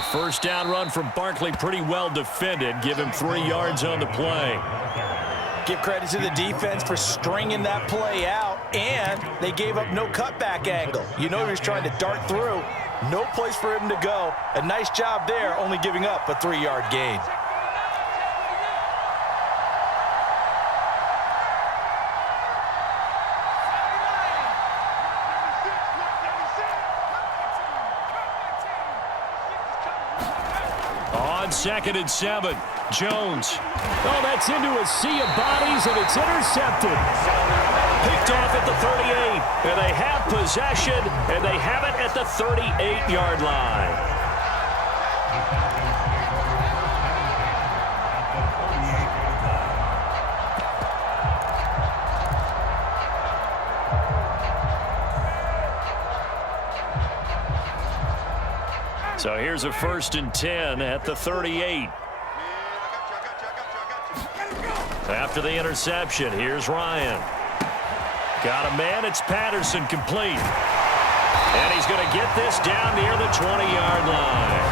A first down run from Barkley, pretty well defended. Give him 3 yards on the play. Give credit to the defense for stringing that play out, and they gave up no cutback angle. You know he was trying to dart through. No place for him to go. A nice job there, only giving up a 3-yard gain. On 2nd and 7, Jones. Oh, that's into a sea of bodies, and it's intercepted. Picked off at the 38, and they have possession, and they have it at the 38-yard line. So here's a 1st and 10 at the 38. After the interception, here's Ryan. Got a man, it's Patterson, complete. And he's going to get this down near the 20-yard line.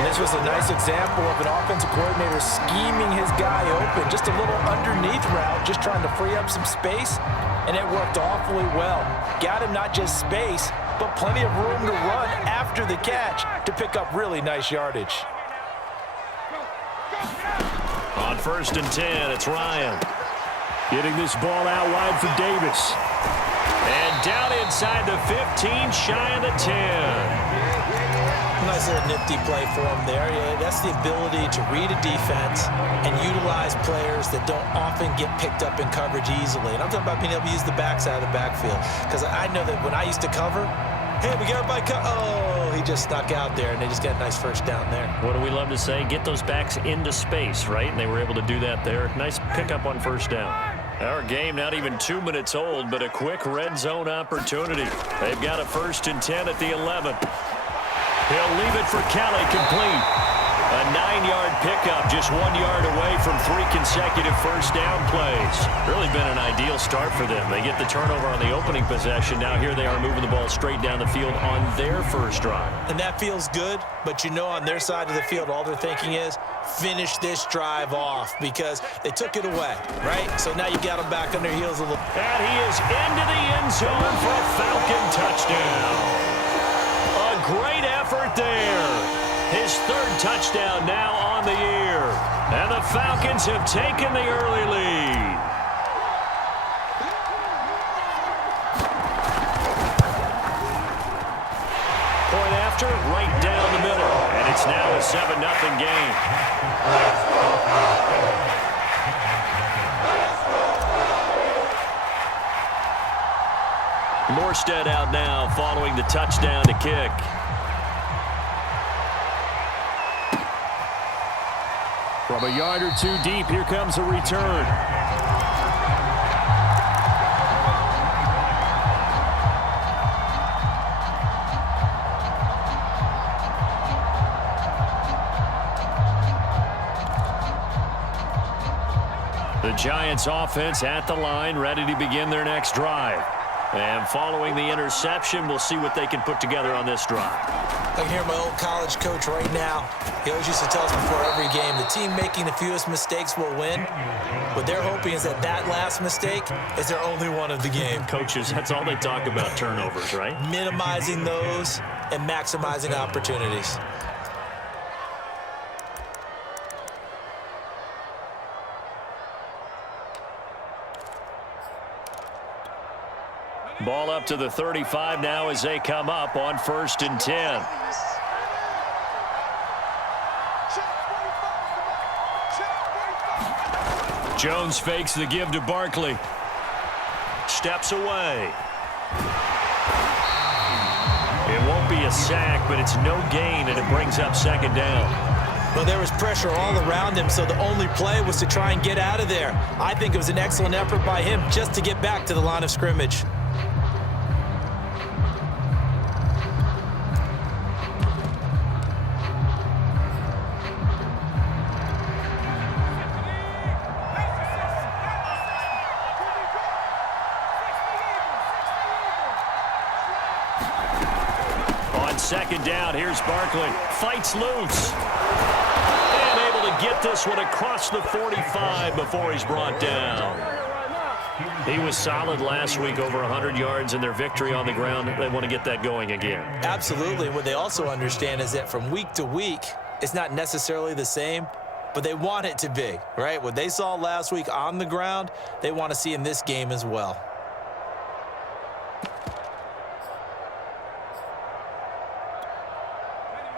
And this was a nice example of an offensive coordinator scheming his guy open. Just a little underneath route, just trying to free up some space, and it worked awfully well. Got him not just space, but plenty of room to run after the catch to pick up really nice yardage. On 1st and 10, it's Ryan. Getting this ball out wide for Davis. And down inside the 15, shy of the 10. Nice little nifty play for him there. Yeah, that's the ability to read a defense and utilize players that don't often get picked up in coverage easily. And I'm talking about being able to use the backside of the backfield. Because I know that when I used to cover, hey, we got everybody oh, he just snuck out there, and they just got a nice first down there. What do we love to say? Get those backs into space, right? And they were able to do that there. Nice pickup on 1st down. Our game not even 2 minutes old, but a quick red zone opportunity. They've got a 1st and 10 at the 11. He'll leave it for Kelly, complete. A 9-yard pickup, just 1 yard away from 3 consecutive first down plays. Really been an ideal start for them. They get the turnover on the opening possession. Now here they are moving the ball straight down the field on their first drive. And that feels good, but you know on their side of the field, all they're thinking is, finish this drive off, because they took it away, right? So now you got them back on their heels a little. And he is into the end zone for a Falcon touchdown. A great effort there. His 3rd touchdown now on the year. And the Falcons have taken the early lead. Point after, right down the middle. And it's now a 7-0 game. Morstead out now following the touchdown to kick. From a yard or 2 deep, here comes a return. The Giants offense at the line, ready to begin their next drive. And following the interception, we'll see what they can put together on this drive. I can hear my old college coach right now. He always used to tell us before every game, the team making the fewest mistakes will win. What they're hoping is that that last mistake is their only one of the game. Coaches, that's all they talk about, turnovers, right? Minimizing those and maximizing opportunities. Ball up to the 35 now as they come up on 1st and 10. Jones fakes the give to Barkley. Steps away. It won't be a sack, but it's no gain, and it brings up 2nd down. Well, there was pressure all around him, so the only play was to try and get out of there. I think it was an excellent effort by him just to get back to the line of scrimmage. second down, here's Barkley. Fights loose. And able to get this one across the 45 before he's brought down. He was solid last week, over 100 yards in their victory on the ground. They want to get that going again. Absolutely. What they also understand is that from week to week, it's not necessarily the same, but they want it to be, right? What they saw last week on the ground, they want to see in this game as well.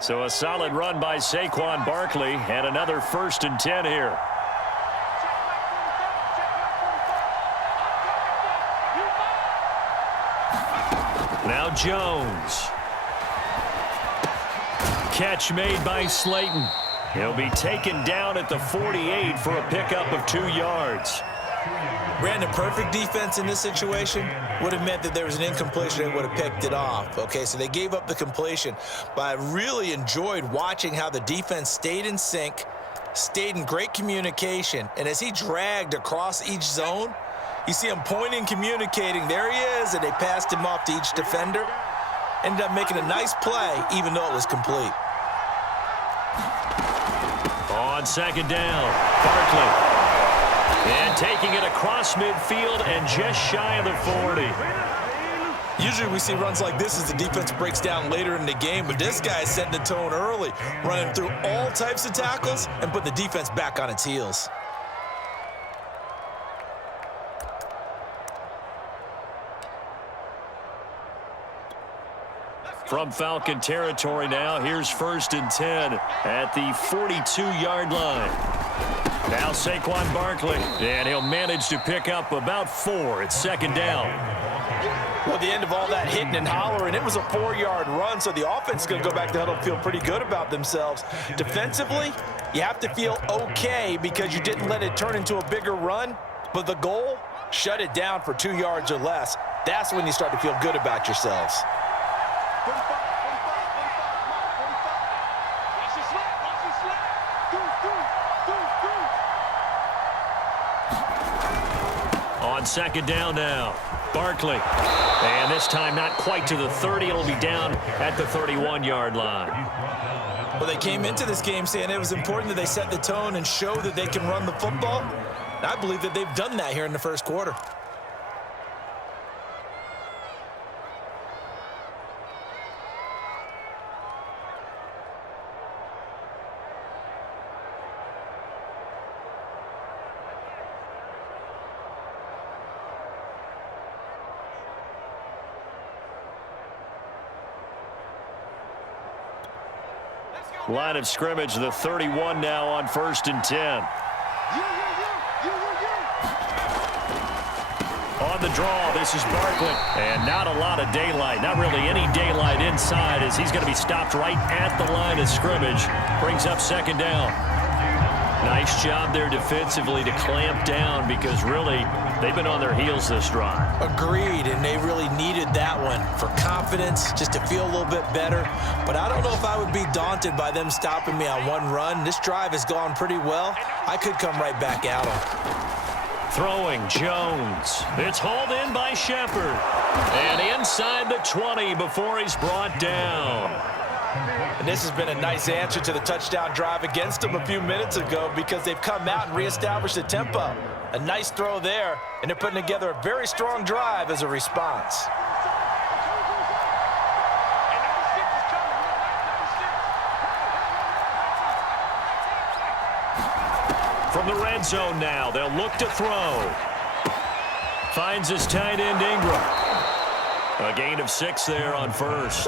So a solid run by Saquon Barkley, and another 1st and 10 here. Now Jones. Catch made by Slayton. He'll be taken down at the 48 for a pickup of 2 yards. Brandon, perfect defense in this situation would have meant that there was an incompletion. They would have picked it off. Okay, so they gave up the completion. But I really enjoyed watching how the defense stayed in sync, stayed in great communication. And as he dragged across each zone, you see him pointing, communicating. There he is, and they passed him off to each defender. Ended up making a nice play, even though it was complete. On second down, Barkley. And taking it across midfield and just shy of the 40. Usually we see runs like this as the defense breaks down later in the game, but this guy is setting the tone early, running through all types of tackles and putting the defense back on its heels. From Falcon territory now, here's 1st and 10 at the 42-yard line. Now Saquon Barkley, and he'll manage to pick up about 4 at second down. Well, at the end of all that hitting and hollering, it was a 4-yard run, so the offense is going to go back to the huddle and feel pretty good about themselves. Defensively, you have to feel okay because you didn't let it turn into a bigger run, but the goal, shut it down for 2 yards or less. That's when you start to feel good about yourselves. On second down now, Barkley. And this time not quite to the 30. It'll be down at the 31-yard line. Well, they came into this game saying it was important that they set the tone and show that they can run the football. And I believe that they've done that here in the first quarter. Line of scrimmage, the 31 now on 1st and 10. On the draw, this is Barkley. And not a lot of daylight, not really any daylight inside, as he's going to be stopped right at the line of scrimmage. Brings up second down. Nice job there defensively to clamp down, because really they've been on their heels this drive. Agreed, and they really needed that one for confidence, just to feel a little bit better. But I don't know if I would be daunted by them stopping me on one run. This drive has gone pretty well. I could come right back at them. Throwing Jones. It's hauled in by Shepard. And inside the 20 before he's brought down. And this has been a nice answer to the touchdown drive against them a few minutes ago, because they've come out and reestablished the tempo. A nice throw there, and they're putting together a very strong drive as a response. From the red zone now, they'll look to throw. Finds his tight end Ingram. A gain of 6 there on first.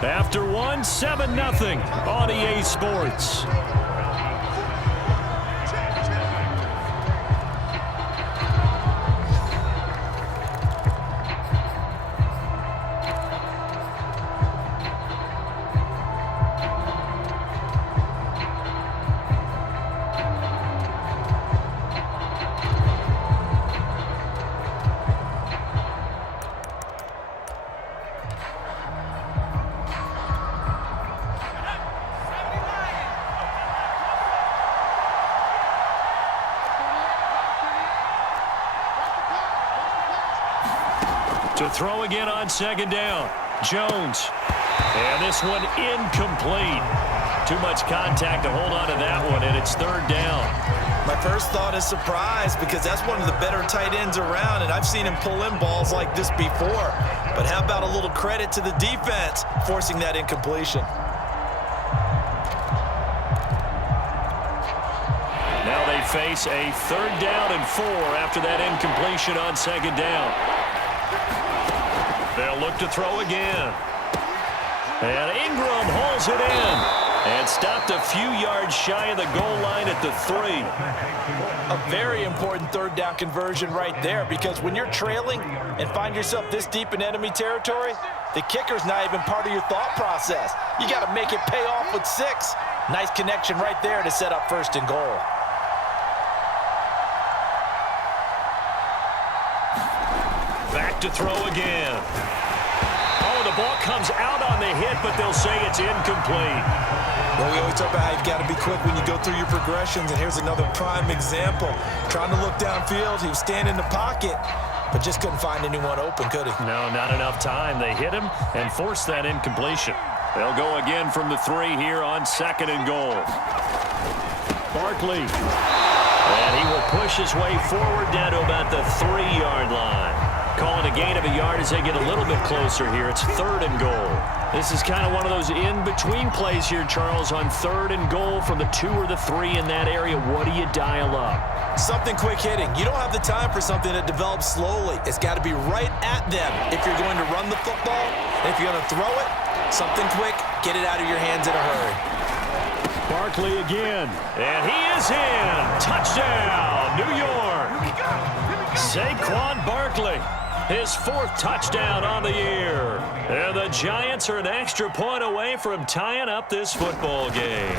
After one, 7-0 on EA Sports. To throw again on second down. Jones. And this one incomplete. Too much contact to hold on to that one, and it's third down. My first thought is surprise because that's one of the better tight ends around, and I've seen him pull in balls like this before. But how about a little credit to the defense forcing that incompletion? Now they face a third down and 4 after that incompletion on second down. They'll look to throw again. And Ingram hauls it in. And stopped a few yards shy of the goal line at the 3. A very important third down conversion right there, because when you're trailing and find yourself this deep in enemy territory, the kicker's not even part of your thought process. You got to make it pay off with 6. Nice connection right there to set up first and goal. Back to throw again. Oh, the ball comes out on the hit, but they'll say it's incomplete. Well, we always talk about how you've got to be quick when you go through your progressions, and here's another prime example. Trying to look downfield, he was standing in the pocket, but just couldn't find anyone open, could he? No, not enough time. They hit him and forced that incompletion. They'll go again from the 3 here on second and goal. Barkley. And he will push his way forward down to about the 3-yard line. Calling a gain of a yard as they get a little bit closer here. It's third and goal. This is kind of one of those in-between plays here, Charles, on third and goal from the 2 or the 3 in that area. What do you dial up? Something quick hitting. You don't have the time for something that develops slowly. It's got to be right at them if you're going to run the football. And if you're going to throw it, something quick, get it out of your hands in a hurry. Barkley again. And he is in. Touchdown, New York. Saquon Barkley. His 4th touchdown on the year. And the Giants are an extra point away from tying up this football game.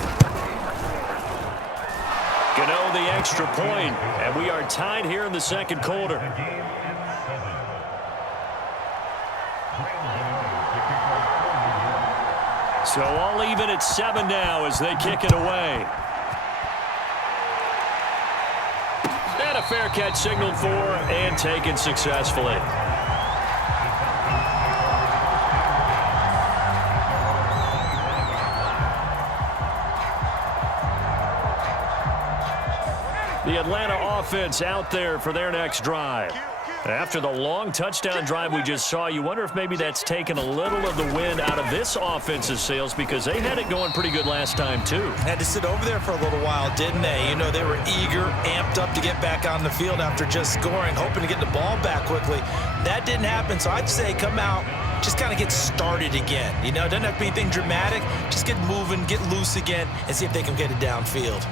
Gano the extra point, and we are tied here in the second quarter. So all even at 7 now as they kick it away. And a fair catch signaled for and taken successfully. The Atlanta offense out there for their next drive. After the long touchdown drive we just saw, you wonder if maybe that's taken a little of the wind out of this offensive sails, because they had it going pretty good last time too. Had to sit over there for a little while, didn't they? You know, they were eager, amped up to get back on the field after just scoring, hoping to get the ball back quickly. That didn't happen, so I'd say come out, just kind of get started again. You know, it doesn't have to be anything dramatic. Just get moving, get loose again, and see if they can get it downfield.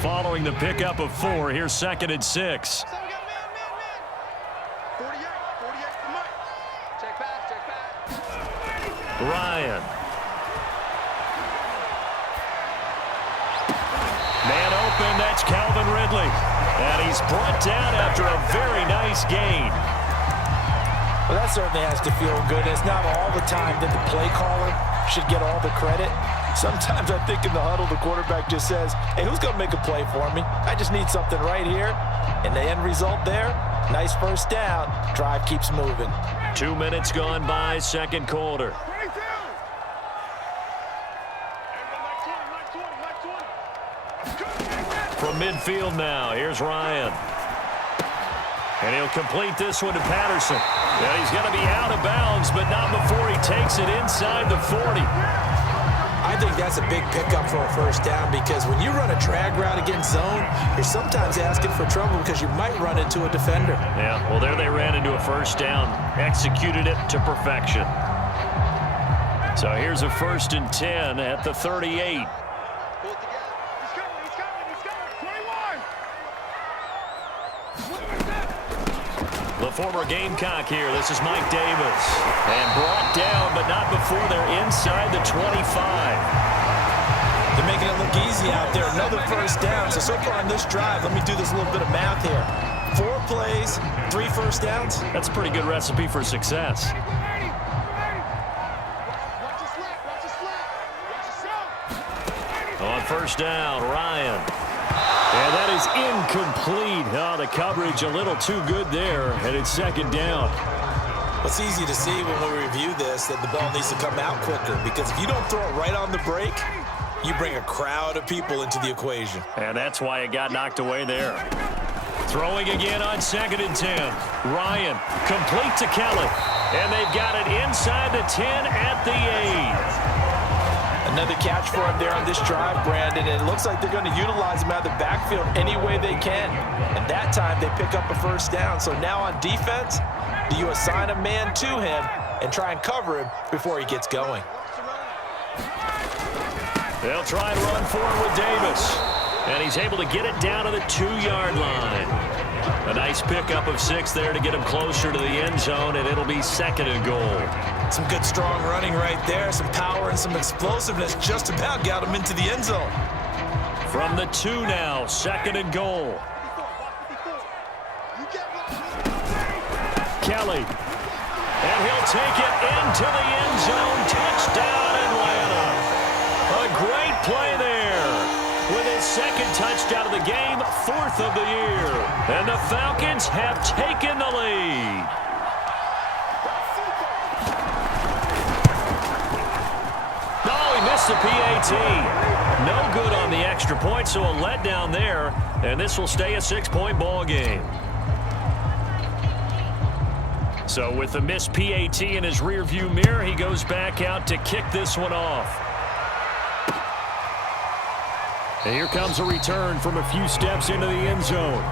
Following the pickup of 4, here's 2nd and 6. Ryan. Man open, that's Calvin Ridley. And he's brought down after a very nice gain. Well, that certainly has to feel good. It's not all the time that the play caller should get all the credit. Sometimes I think in the huddle, the quarterback just says, hey, who's going to make a play for me? I just need something right here. And the end result there, nice first down. Drive keeps moving. 2 minutes gone by, second quarter. From midfield now, here's Ryan. And he'll complete this one to Patterson. And he's going to be out of bounds, but not before he takes it inside the 40. I think that's a big pickup for a first down, because when you run a drag route against zone, you're sometimes asking for trouble because you might run into a defender. Yeah, well, there they ran into a first down, executed it to perfection. So here's a 1st and 10 at the 38. The former Gamecock here. This is Mike Davis. And brought down, but not before they're inside the 25. They're making it look easy out there. Another first down. So far on this drive, let me do this little bit of math here. 4 plays, 3 first downs. That's a pretty good recipe for success. On first down. Ryan. And that is incomplete. Oh, the coverage a little too good there, and it's second down. It's easy to see when we review this that the ball needs to come out quicker, because if you don't throw it right on the break, you bring a crowd of people into the equation. And that's why it got knocked away there. Throwing again on 2nd and 10. Ryan, complete to Kelly. And they've got it inside the 10 at the 8. Another catch for him there on this drive, Brandon, and it looks like they're going to utilize him out of the backfield any way they can. And that time they pick up a first down. So now on defense, do you assign a man to him and try and cover him before he gets going? They'll try and run forward with Davis. And he's able to get it down to the 2-yard line. A nice pickup of 6 there to get him closer to the end zone, and it'll be 2nd and goal. Some good strong running right there, some power and some explosiveness just about got him into the end zone. From the 2 now, 2nd and goal. Kelly. And he'll take it into the end zone. Touchdown, Atlanta. A great play there. With his 2nd touchdown of the game, 4th of the year. And the Falcons have taken the lead. Oh, he missed the PAT. No good on the extra point, so a letdown there. And this will stay a 6-point ball game. So with the missed PAT in his rearview mirror, he goes back out to kick this one off. And here comes a return from a few steps into the end zone.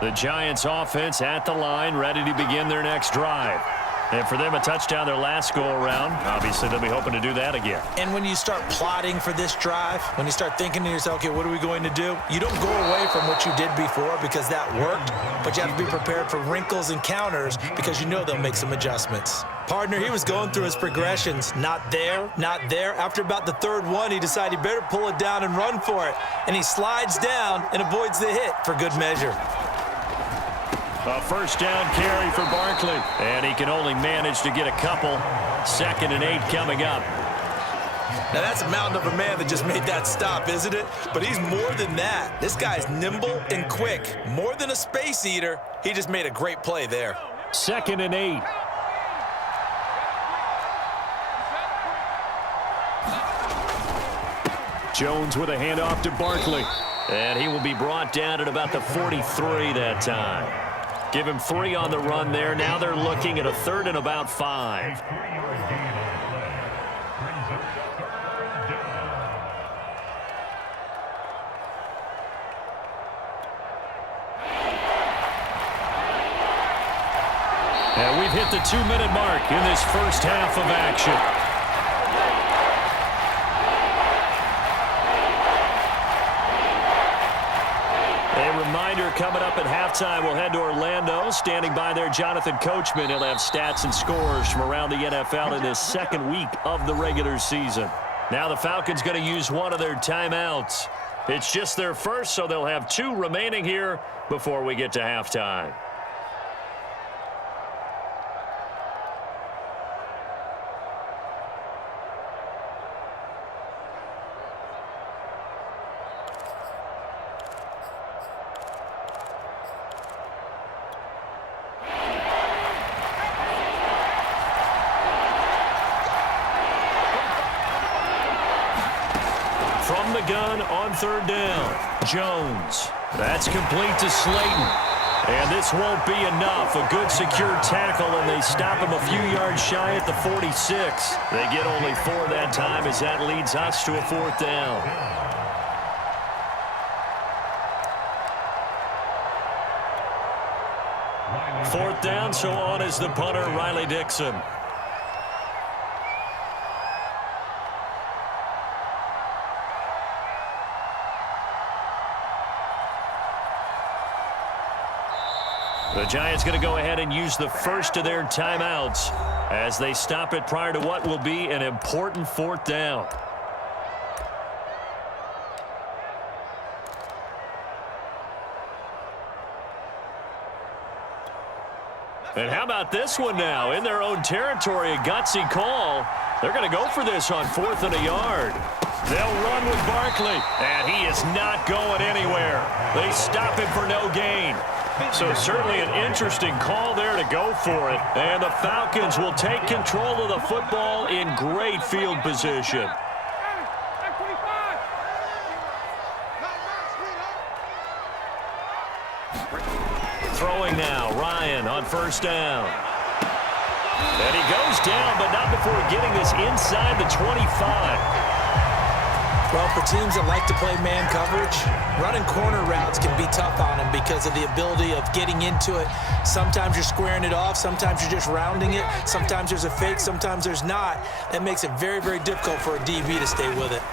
The Giants offense at the line, ready to begin their next drive. And for them, a touchdown their last go-around. Obviously, they'll be hoping to do that again. And when you start plotting for this drive, when you start thinking to yourself, okay, what are we going to do? You don't go away from what you did before because that worked, but you have to be prepared for wrinkles and counters because you know they'll make some adjustments. Partner, he was going through his progressions. Not there, not there. After about the 3rd one, he decided he better pull it down and run for it. And he slides down and avoids the hit for good measure. A first down carry for Barkley. And he can only manage to get a couple. 2nd and 8 coming up. Now that's a mountain of a man that just made that stop, isn't it? But he's more than that. This guy's nimble and quick. More than a space eater. He just made a great play there. 2nd and 8. Jones with a handoff to Barkley. And he will be brought down at about the 43 that time. Give him 3 on the run there. Now they're looking at a 3rd and about 5. And we've hit the 2-minute mark in this first half of action. Coming up at halftime, we'll head to Orlando. Standing by there, Jonathan Coachman. He'll have stats and scores from around the NFL in this 2nd week of the regular season. Now the Falcons going to use one of their timeouts. It's just their first, so they'll have 2 remaining here before we get to halftime. From the gun on 3rd down, Jones. That's complete to Slayton. And this won't be enough. A good secure tackle, and they stop him a few yards shy at the 46. They get only 4 that time as that leads us to a 4th down. Fourth down, so on is the punter, Riley Dixon. The Giants going to go ahead and use the first of their timeouts as they stop it prior to what will be an important fourth down. And how about this one now? In their own territory, a gutsy call. They're going to go for this on 4th and a yard. They'll run with Barkley, and he is not going anywhere. They stop him for no gain. So certainly an interesting call there to go for it. And the Falcons will take control of the football in great field position. Throwing now, Ryan on first down. And he goes down, but not before getting this inside the 25. Well, for teams that like to play man coverage, running corner routes can be tough on them because of the ability of getting into it. Sometimes you're squaring it off. Sometimes you're just rounding it. Sometimes there's a fake. Sometimes there's not. That makes it very, very difficult for a DB to stay with it.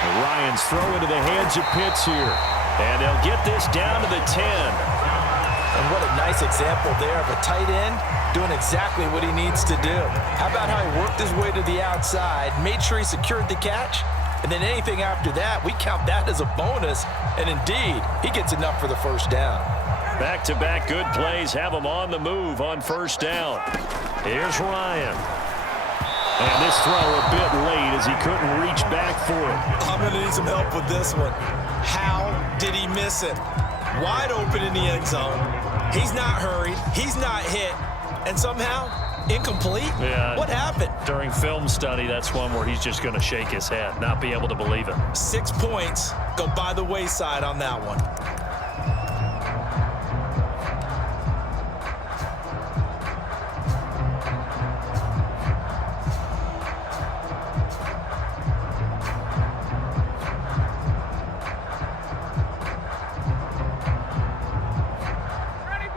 And Ryan's throw into the hands of Pitts here. And they'll get this down to the 10. And what a nice example there of a tight end doing exactly what he needs to do. How about how he worked his way to the outside, made sure he secured the catch, and then anything after that, we count that as a bonus. And indeed, he gets enough for the first down. Back-to-back good plays have him on the move on first down. Here's Ryan. And this throw a bit late as he couldn't reach back for it. I'm going to need some help with this one. How did he miss it? Wide open in the end zone. He's not hurried. He's not hit. And somehow, incomplete? Yeah. What happened? During film study, that's one where he's just going to shake his head, not be able to believe it. 6 points go by the wayside on that one.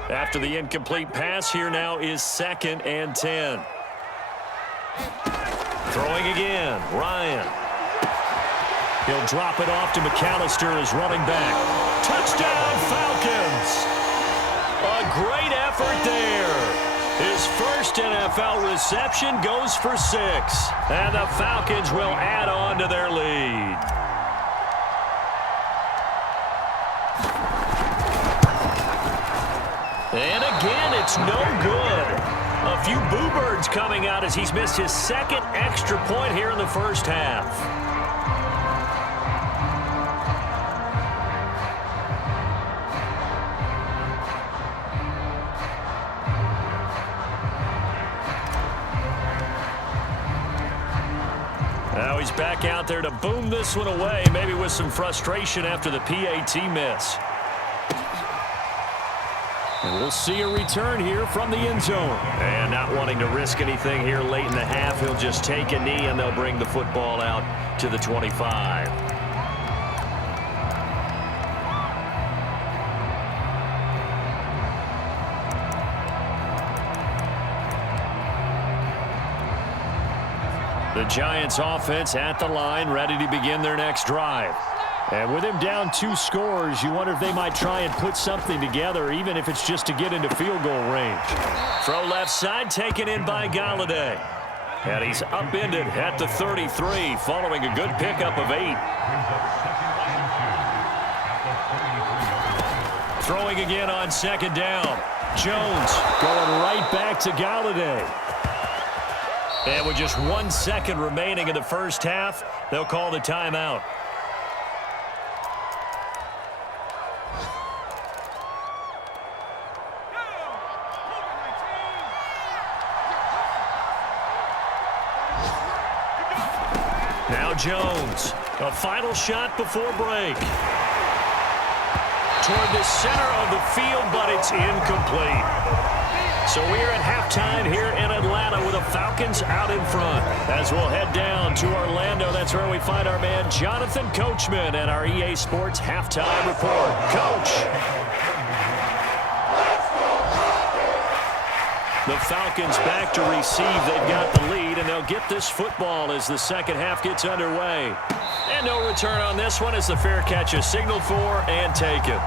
After the incomplete pass, here now is 2nd and 10. Throwing again, Ryan. He'll drop it off to McAllister as running back. Touchdown, Falcons! A great effort there. His first NFL reception goes for 6. And the Falcons will add on to their lead. And again, it's no good. A few boo birds coming out as he's missed his 2nd extra point here in the first half. Now he's back out there to boom this one away, maybe with some frustration after the PAT miss. And we'll see a return here from the end zone. And not wanting to risk anything here late in the half, he'll just take a knee and they'll bring the football out to the 25. The Giants offense at the line, ready to begin their next drive. And with him down 2 scores, you wonder if they might try and put something together, even if it's just to get into field goal range. Throw left side, taken in by Galladay. And he's upended at the 33, following a good pickup of 8. Throwing again on 2nd down. Jones going right back to Galladay. And with just 1 second remaining in the first half, they'll call the timeout. Now Jones, a final shot before break. Toward the center of the field, but it's incomplete. So we're at halftime here in Atlanta with the Falcons out in front. As we'll head down to Orlando, that's where we find our man Jonathan Coachman and our EA Sports halftime report. Coach. The Falcons back to receive. They've got the lead, and they'll get this football as the second half gets underway. And no return on this one as the fair catch is signaled for and taken.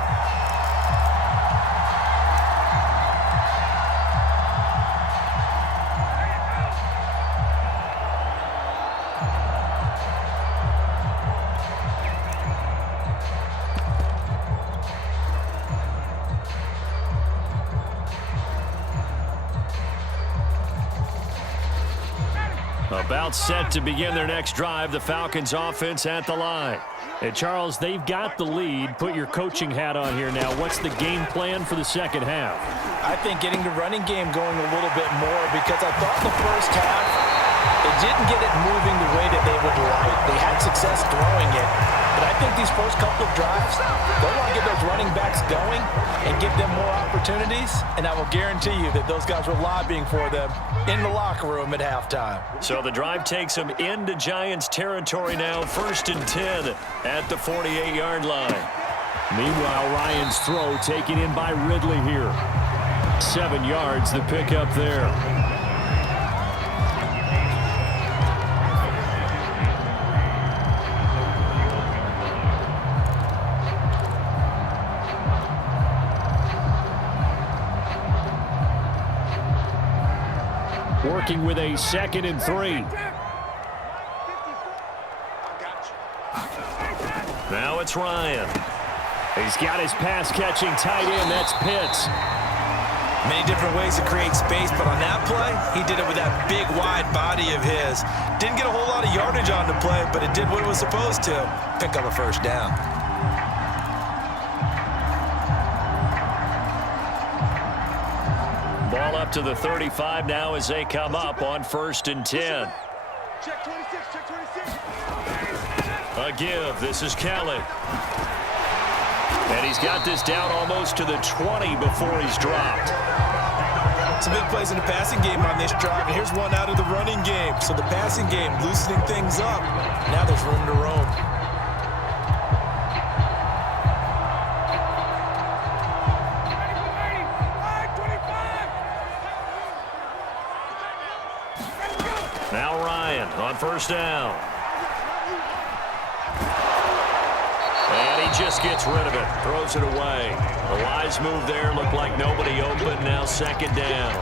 About set to begin their next drive, the Falcons offense at the line. Hey, Charles, they've got the lead. Put your coaching hat on here now. What's the game plan for the second half? I think getting the running game going a little bit more, because I thought the first half, they didn't get it moving the way that they would like. They had success throwing it. But I think these first couple of drives, they'll want to get those running backs going and give them more opportunities. And I will guarantee you that those guys were lobbying for them in the locker room at halftime. So the drive takes them into Giants territory now, 1st and 10 at the 48-yard line. Meanwhile, Ryan's throw taken in by Ridley here. 7 yards, the pickup there. Working with a 2nd and 3. Now it's Ryan. He's got his pass-catching tight end. That's Pitts. Many different ways to create space, but on that play, he did it with that big, wide body of his. Didn't get a whole lot of yardage on the play, but it did what it was supposed to. Pick up a first down. Ball up to the 35 now as they come up on 1st and 10. Check 26, check 26. A give. This is Kelly. And he's got this down almost to the 20 before he's dropped. Some big plays in the passing game on this drive, and here's one out of the running game. So the passing game loosening things up. Now there's room to roam. Now Ryan on 1st down. And he just gets rid of it. Throws it away. A wise move there. Looked like nobody open. Now 2nd down.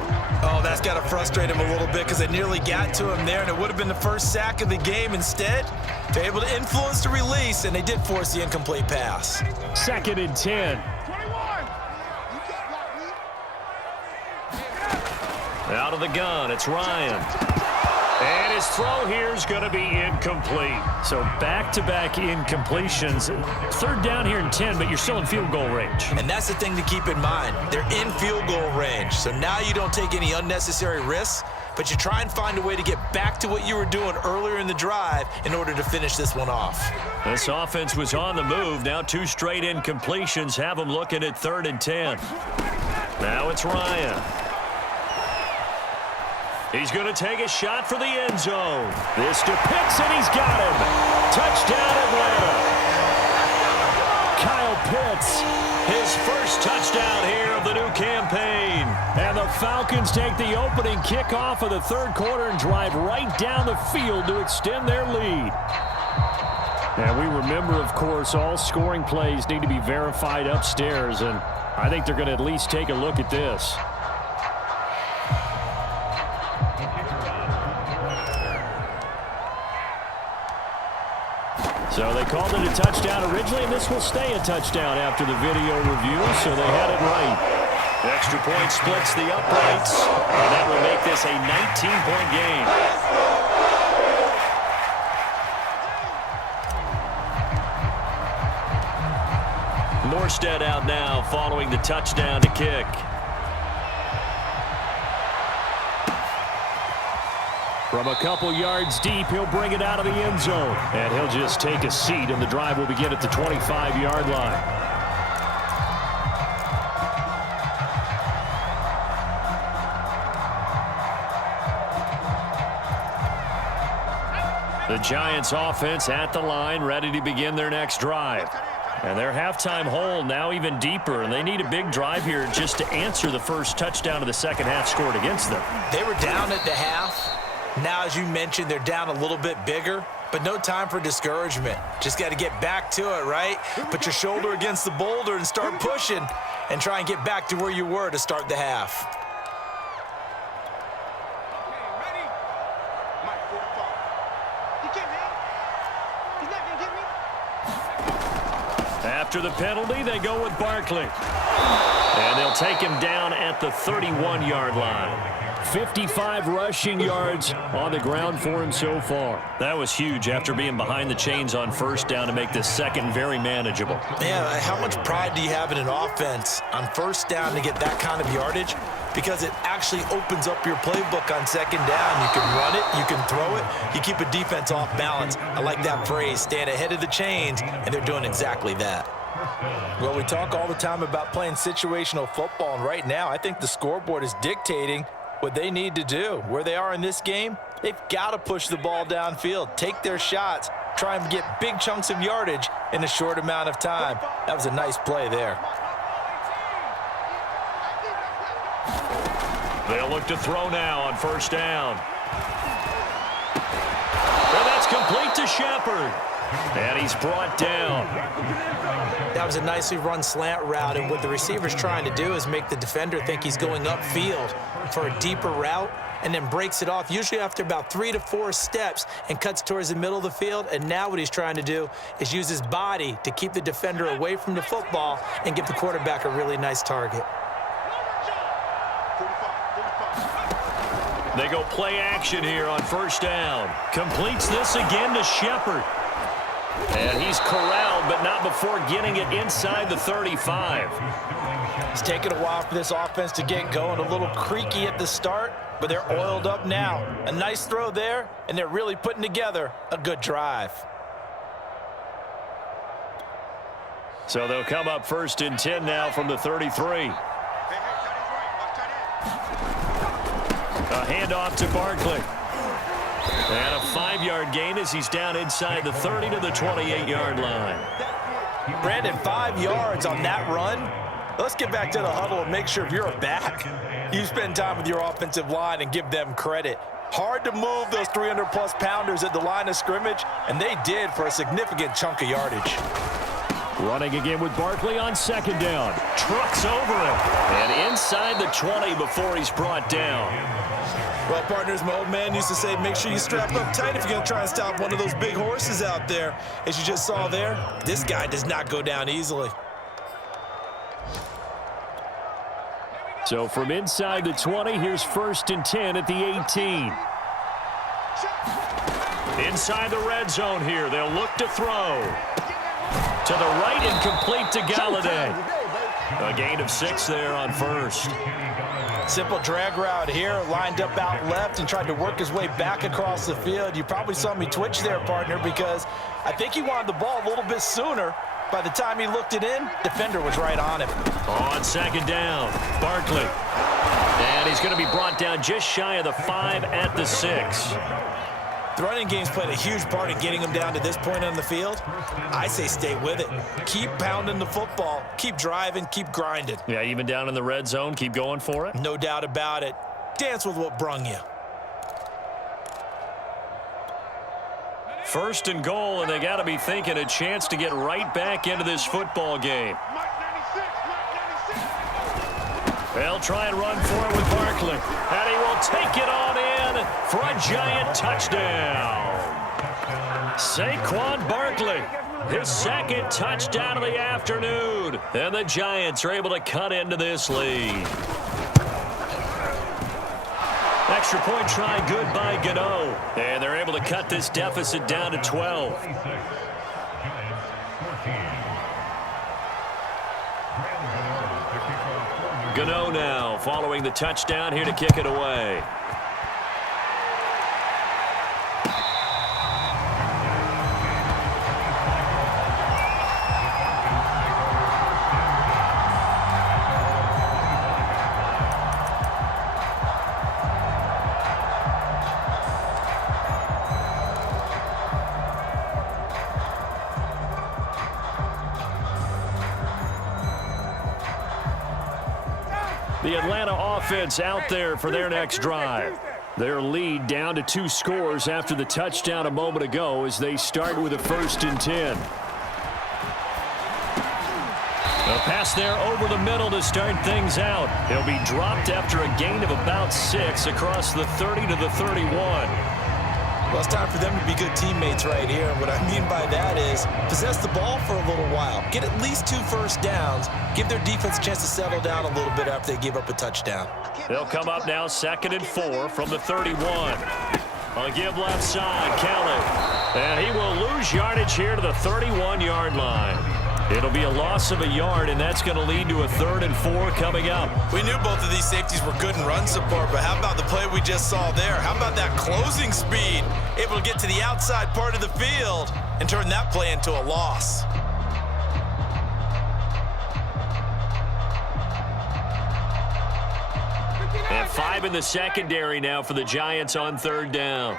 Oh, that's got to frustrate him a little bit, because they nearly got to him there, and it would have been the first sack of the game. Instead, they're able to influence the release, and they did force the incomplete pass. 2nd and 10. 21. Out of the gun, it's Ryan. And his throw here is going to be incomplete. So back-to-back incompletions. 3rd down here and 10, but you're still in field goal range. And that's the thing to keep in mind. They're in field goal range, so now you don't take any unnecessary risks, but you try and find a way to get back to what you were doing earlier in the drive in order to finish this one off. This offense was on the move. Now 2 straight incompletions have them looking at 3rd and 10. Now it's Ryan. He's going to take a shot for the end zone. This to Pitts, and he's got him. Touchdown, Atlanta. Kyle Pitts. His first touchdown here of the new campaign. And the Falcons take the opening kickoff of the 3rd quarter and drive right down the field to extend their lead. And we remember, of course, all scoring plays need to be verified upstairs, and I think they're going to at least take a look at this. So they called it a touchdown originally, and this will stay a touchdown after the video review, so they had it right. Extra point splits the uprights, and that will make this a 19-point game. Morstead out now following the touchdown to kick. From a couple yards deep, he'll bring it out of the end zone. And he'll just take a seat, and the drive will begin at the 25-yard line. The Giants offense at the line, ready to begin their next drive. And their halftime hole now even deeper, and they need a big drive here just to answer the first touchdown of the second half scored against them. They were down at the half. Now, as you mentioned, they're down a little bit bigger, but no time for discouragement. Just got to get back to it, right? Put your shoulder against the boulder and start pushing and try and get back to where you were to start the half. After the penalty, they go with Barkley. And they'll take him down at the 31-yard line. 55 rushing yards on the ground for him so far. That was huge after being behind the chains on first down to make this second very manageable. Yeah, how much pride do you have in an offense on first down to get that kind of yardage? Because it actually opens up your playbook on second down. You can run it, you can throw it, you keep a defense off balance. I like that phrase, stand ahead of the chains, and they're doing exactly that. Well, we talk all the time about playing situational football, and right now I think the scoreboard is dictating what they need to do. Where they are in this game, they've got to push the ball downfield, take their shots, try and get big chunks of yardage in a short amount of time. That was a nice play there. They'll look to throw now on first down. And that's complete to Shepard. And he's brought down. That was a nicely run slant route, and what the receiver's trying to do is make the defender think he's going upfield for a deeper route, and then breaks it off, usually after about 3 to 4 steps, and cuts towards the middle of the field. And now what he's trying to do is use his body to keep the defender away from the football and give the quarterback a really nice target. They go play action here on first down. Completes this again to Shepard. And he's corralled, but not before getting it inside the 35. It's taken a while for this offense to get going. A little creaky at the start, but they're oiled up now. A nice throw there, and they're really putting together a good drive. So they'll come up first and 10 now from the 33. A handoff to Barkley. And a 5-yard gain as he's down inside the 30 to the 28-yard line. Brandon, 5 yards on that run. Let's get back to the huddle and make sure if you're a back, you spend time with your offensive line and give them credit. Hard to move those 300-plus pounders at the line of scrimmage, and they did for a significant chunk of yardage. Running again with Barkley on second down. Trucks over him. And inside the 20 before he's brought down. Well, partners, my old man used to say, make sure you strap up tight if you're going to try and stop one of those big horses out there. As you just saw there, this guy does not go down easily. So from inside the 20, here's first and 10 at the 18. Inside the red zone here. They'll look to throw. To the right and complete to Galladay. A gain of 6 there on first. Simple drag route here, lined up out left and tried to work his way back across the field. You probably saw me twitch there, partner, because I think he wanted the ball a little bit sooner. By the time he looked it in, defender was right on him. On second down, Barkley. And he's going to be brought down just shy of the 5 at the 6. The running game's played a huge part in getting him down to this point on the field. I say stay with it. Keep pounding the football. Keep driving. Keep grinding. Yeah, even down in the red zone, keep going for it. No doubt about it. Dance with what brung you. First and goal, and they got to be thinking a chance to get right back into this football game. They'll try and run for it with Barkley. And he will take it on in for a giant touchdown. Saquon Barkley, his second touchdown of the afternoon. And the Giants are able to cut into this lead. Extra point try good by Gano. And they're able to cut this deficit down to 12. Gano now following the touchdown here to kick it away. The Atlanta offense out there for their next drive. Their lead down to 2 scores after the touchdown a moment ago as they start with a first and 10. A pass there over the middle to start things out. He'll be dropped after a gain of about 6 across the 30 to the 31. Well, it's time for them to be good teammates right here. And what I mean by that is possess the ball for a little while. Get at least 2 first downs. Give their defense a chance to settle down a little bit after they give up a touchdown. They'll come up now 2nd and 4 from the 31. On give left side, Kelly. And he will lose yardage here to the 31-yard line. It'll be a loss of a yard, and that's going to lead to a 3rd and 4 coming up. We knew both of these safeties were good in run support, but how about the play we just saw there? How about that closing speed? Able to get to the outside part of the field and turn that play into a loss. And 5 in the secondary now for the Giants on 3rd down.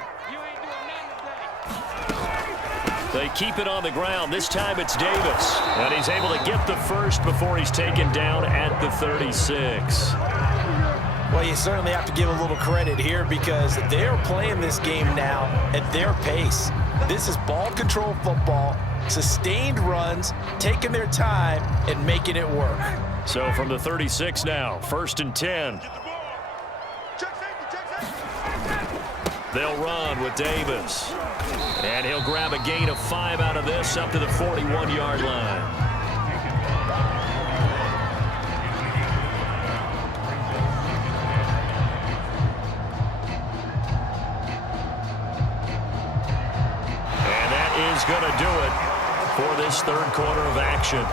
They keep it on the ground. This time it's Davis. And he's able to get the first before he's taken down at the 36. Well, you certainly have to give a little credit here because they're playing this game now at their pace. This is ball control football, sustained runs, taking their time and making it work. So from the 36 now, 1st and 10. They'll run with Davis. And he'll grab a gain of 5 out of this up to the 41-yard line. And that is going to do it for this 3rd quarter of action.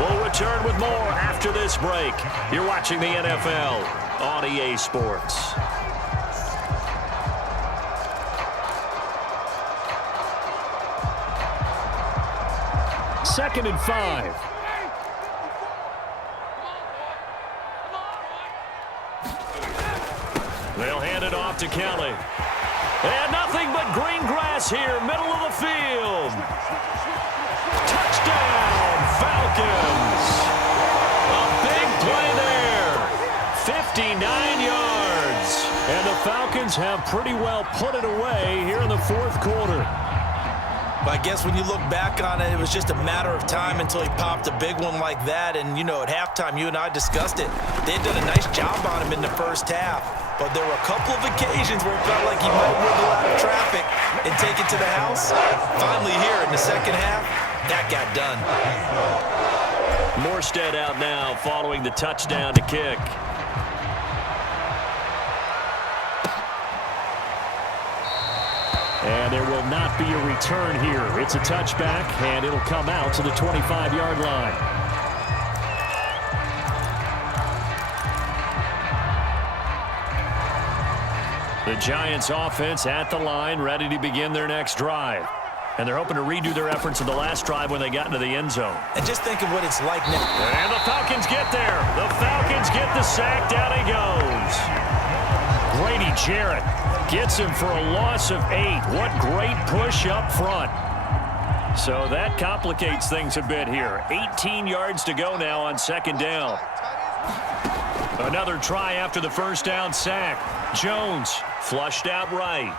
We'll return with more after this break. You're watching the NFL on EA Sports. 2nd and 5. They'll hand it off to Kelly. And nothing but green grass here, middle of the field. Touchdown, Falcons. A big play there. 59 yards. And the Falcons have pretty well put it away here in the 4th quarter. But I guess when you look back on it, it was just a matter of time until he popped a big one like that. And, you know, at halftime, you and I discussed it. They had done a nice job on him in the first half. But there were a couple of occasions where it felt like he might wiggle out of traffic and take it to the house. Finally here in the second half, that got done. Morstead out now following the touchdown to kick. And there will not be a return here. It's a touchback, and it'll come out to the 25-yard line. The Giants offense at the line, ready to begin their next drive. And they're hoping to redo their efforts of the last drive when they got into the end zone. And just think of what it's like now. And the Falcons get there. The Falcons get the sack. Down he goes. Grady Jarrett gets him for a loss of 8. What great push up front. So that complicates things a bit here. 18 yards to go now on 2nd down. Another try after the first down sack. Jones flushed out right.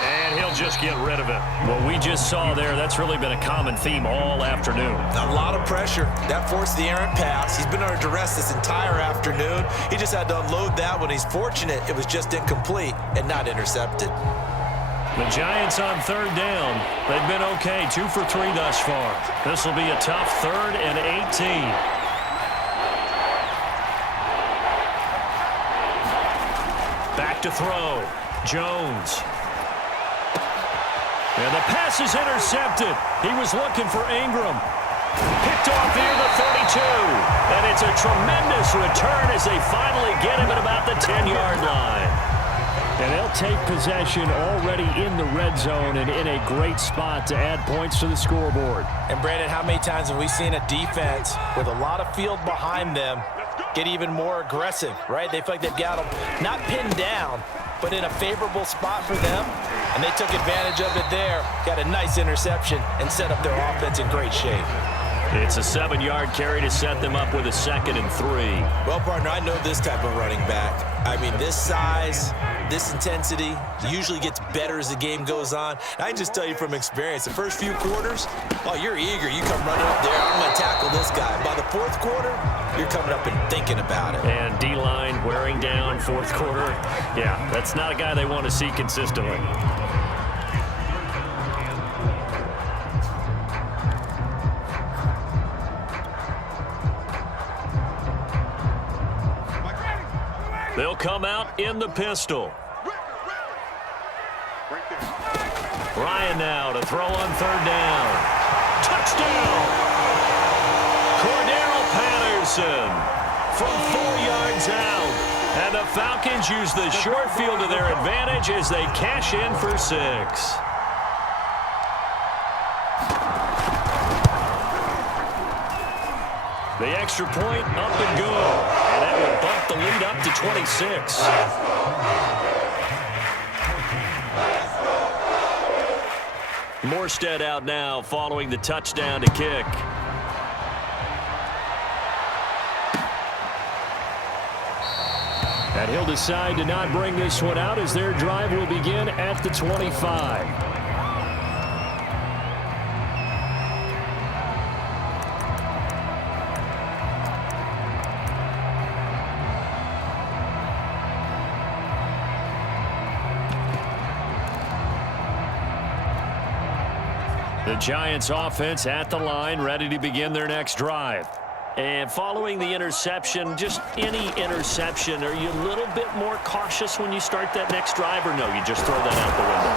And he'll just get rid of it. What we just saw there, that's really been a common theme all afternoon. A lot of pressure. That forced the errant pass. He's been under duress this entire afternoon. He just had to unload that one. He's fortunate it was just incomplete and not intercepted. The Giants on 3rd down. They've been okay, 2 for 3 thus far. This will be a tough 3rd and 18. Back to throw. Jones. And the pass is intercepted. He was looking for Ingram. Picked off near the 32. And it's a tremendous return as they finally get him at about the 10-yard line. And they'll take possession already in the red zone and in a great spot to add points to the scoreboard. And, Brandon, how many times have we seen a defense with a lot of field behind them get even more aggressive, right? They feel like they've got them not pinned down, but in a favorable spot for them. And they took advantage of it there, got a nice interception, and set up their offense in great shape. It's a 7-yard carry to set them up with a 2nd and 3. Well, partner, I know this type of running back. I mean, this size, this intensity usually gets better as the game goes on. I can just tell you from experience, the first few quarters, oh, you're eager. You come running up there, I'm going to tackle this guy. By the 4th quarter, you're coming up and thinking about it. And D-line wearing down 4th quarter. Yeah, that's not a guy they want to see consistently. come out in the pistol. Ryan now to throw on third down. Touchdown! Cordero Patterson from 4 yards out. And the Falcons use the short field to their advantage as they cash in for 6. The extra point up and good. And that will bump the lead up to 26. Morstead out now following the touchdown to kick. And he'll decide to not bring this one out as their drive will begin at the 25. The Giants offense at the line, ready to begin their next drive. And following the interception, just any interception, are you a little bit more cautious when you start that next drive, or no, you just throw that out the window?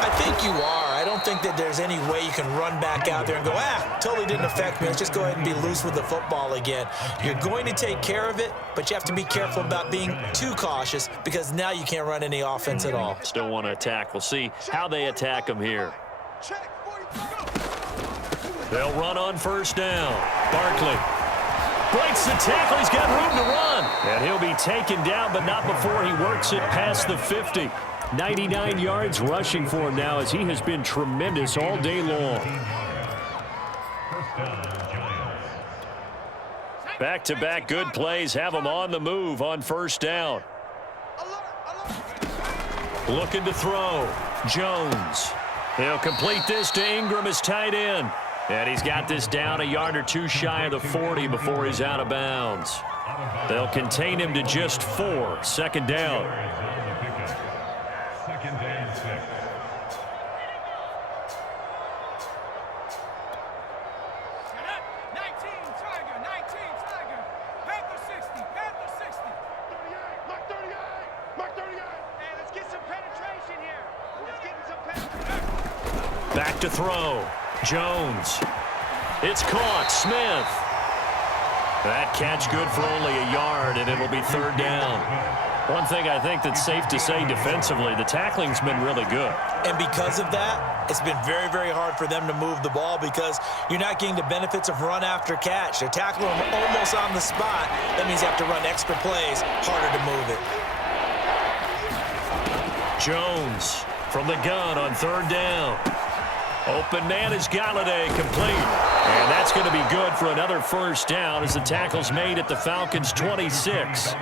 I think you are. I don't think that there's any way you can run back out there and go, totally didn't affect me. Let's just go ahead and be loose with the football again. You're going to take care of it, but you have to be careful about being too cautious because now you can't run any offense at all. Still want to attack. We'll see how they attack them here. They'll run on first down. Barkley breaks the tackle. He's got room to run. And he'll be taken down, but not before he works it past the 50. 99 yards rushing for him now as he has been tremendous all day long. Back-to-back good plays have him on the move on first down. Looking to throw. Jones. He'll complete this to Ingram as tight end. And he's got this down a yard or two shy of the 40 before he's out of bounds. They'll contain him to just 4. Second down. Back to throw. Jones. It's caught. Smith. That catch good for only a yard, and it'll be third down. One thing I think that's safe to say defensively, the tackling's been really good. And because of that, it's been very, very hard for them to move the ball because you're not getting the benefits of run after catch. They're tackling them almost on the spot. That means you have to run extra plays, harder to move it. Jones from the gun on third down. Open man is Galladay, complete. And that's going to be good for another first down as the tackle's made at the Falcons' 26.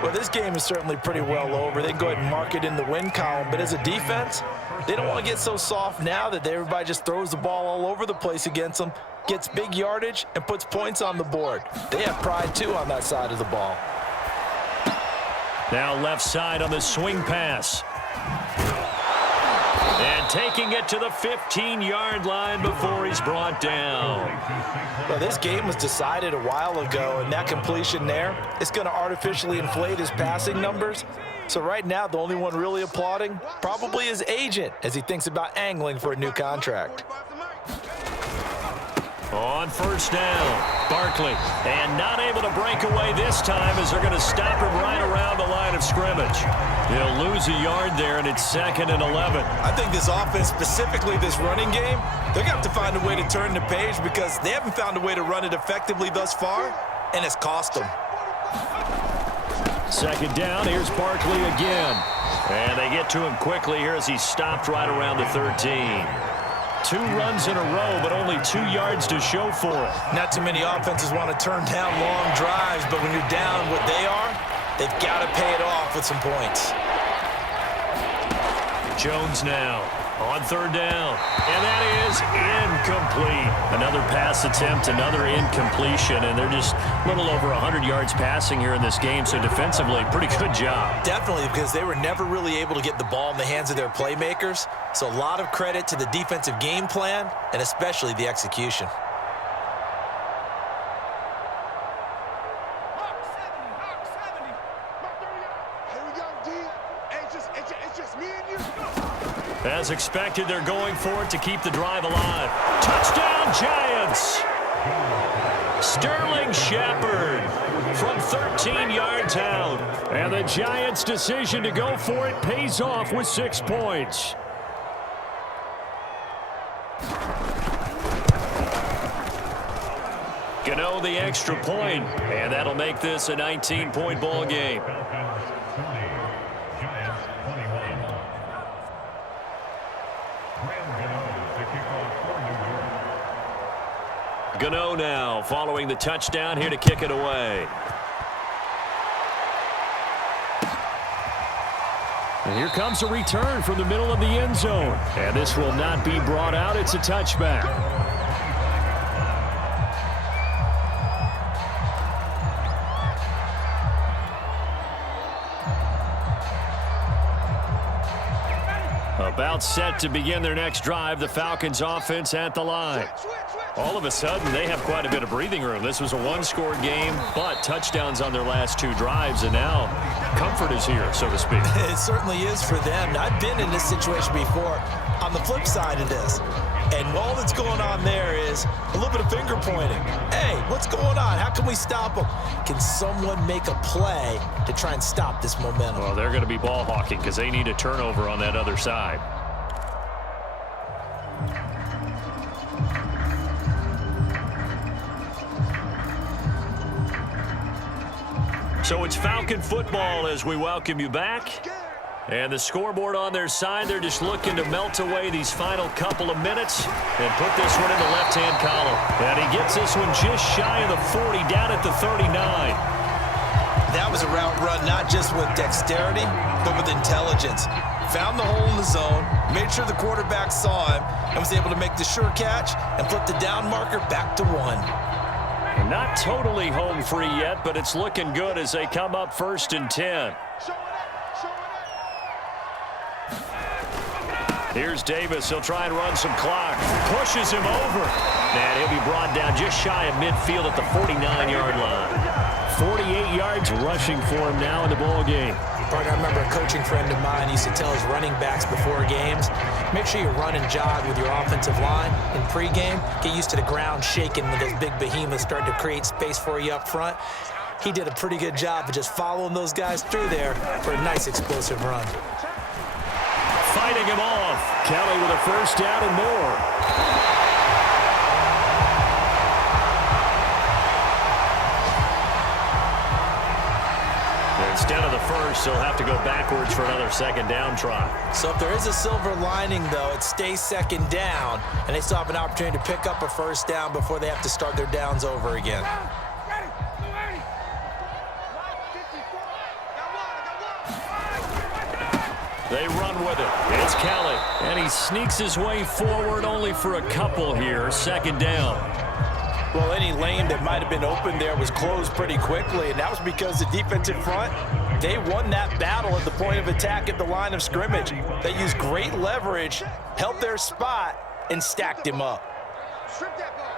Well, this game is certainly pretty well over. They can go ahead and mark it in the win column. But as a defense, they don't want to get so soft now that everybody just throws the ball all over the place against them, gets big yardage, and puts points on the board. They have pride, too, on that side of the ball. Now left side on the swing pass. And taking it to the 15-yard line before he's brought down. Well, this game was decided a while ago, and that completion there is going to artificially inflate his passing numbers. So right now, the only one really applauding probably his agent as he thinks about angling for a new contract. On first down, Barkley, and not able to break away this time as they're going to stop him right around the line of scrimmage. He'll lose a yard there, and it's 2nd and 11. I think this offense, specifically this running game, they're going to have to find a way to turn the page because they haven't found a way to run it effectively thus far, and it's cost them. Second down, here's Barkley again. And they get to him quickly here as he's stopped right around the 13. 2 runs in a row, but only 2 yards to show for it. Not too many offenses want to turn down long drives, but when you're down what they are, they've got to pay it off with some points. Jones now on third down, and that is incomplete. Another pass attempt, another incompletion, and they're just a little over 100 yards passing here in this game, so defensively, pretty good job. Definitely, because they were never really able to get the ball in the hands of their playmakers, so a lot of credit to the defensive game plan, and especially the execution. As expected, they're going for it to keep the drive alive. Touchdown, Giants! Sterling Shepard from 13 yards out. And the Giants' decision to go for it pays off with 6 points. Gano the extra point, and that'll make this a 19-point ball game. Gano now following the touchdown here to kick it away. And here comes a return from the middle of the end zone. And this will not be brought out. It's a touchback. About set to begin their next drive, the Falcons offense at the line. All of a sudden, they have quite a bit of breathing room. This was a one-score game, but touchdowns on their last 2 drives, and now comfort is here, so to speak. It certainly is for them. I've been in this situation before on the flip side of this. And all that's going on there is a little bit of finger pointing. Hey, what's going on? How can we stop them? Can someone make a play to try and stop this momentum? Well, they're going to be ball hawking because they need a turnover on that other side. So it's Falcon football as we welcome you back. And the scoreboard on their side, they're just looking to melt away these final couple of minutes and put this one in the left-hand column. And he gets this one just shy of the 40, down at the 39. That was a route run not just with dexterity, but with intelligence. Found the hole in the zone, made sure the quarterback saw him, and was able to make the sure catch and flip the down marker back to 1. Not totally home free yet, but it's looking good as they come up 1st and 10. Here's Davis. He'll try and run some clock. Pushes him over. And he'll be brought down just shy of midfield at the 49-yard line. 48 yards rushing for him now in the ball game. I remember a coaching friend of mine used to tell his running backs before games, make sure you run and jog with your offensive line in pregame. Get used to the ground shaking when those big behemoths start to create space for you up front. He did a pretty good job of just following those guys through there for a nice explosive run. Fighting him off. Kelly with a first down and more. Instead of the first, he'll have to go backwards for another second down try. So if there is a silver lining, though, it stays second down, and they still have an opportunity to pick up a first down before they have to start their downs over again. They run with it. It's Kelly. And he sneaks his way forward only for a couple here. Second down. Well, any lane that might have been open there was closed pretty quickly, and that was because the defensive front, they won that battle at the point of attack at the line of scrimmage. They used great leverage, held their spot, and stacked him up. Strip that ball.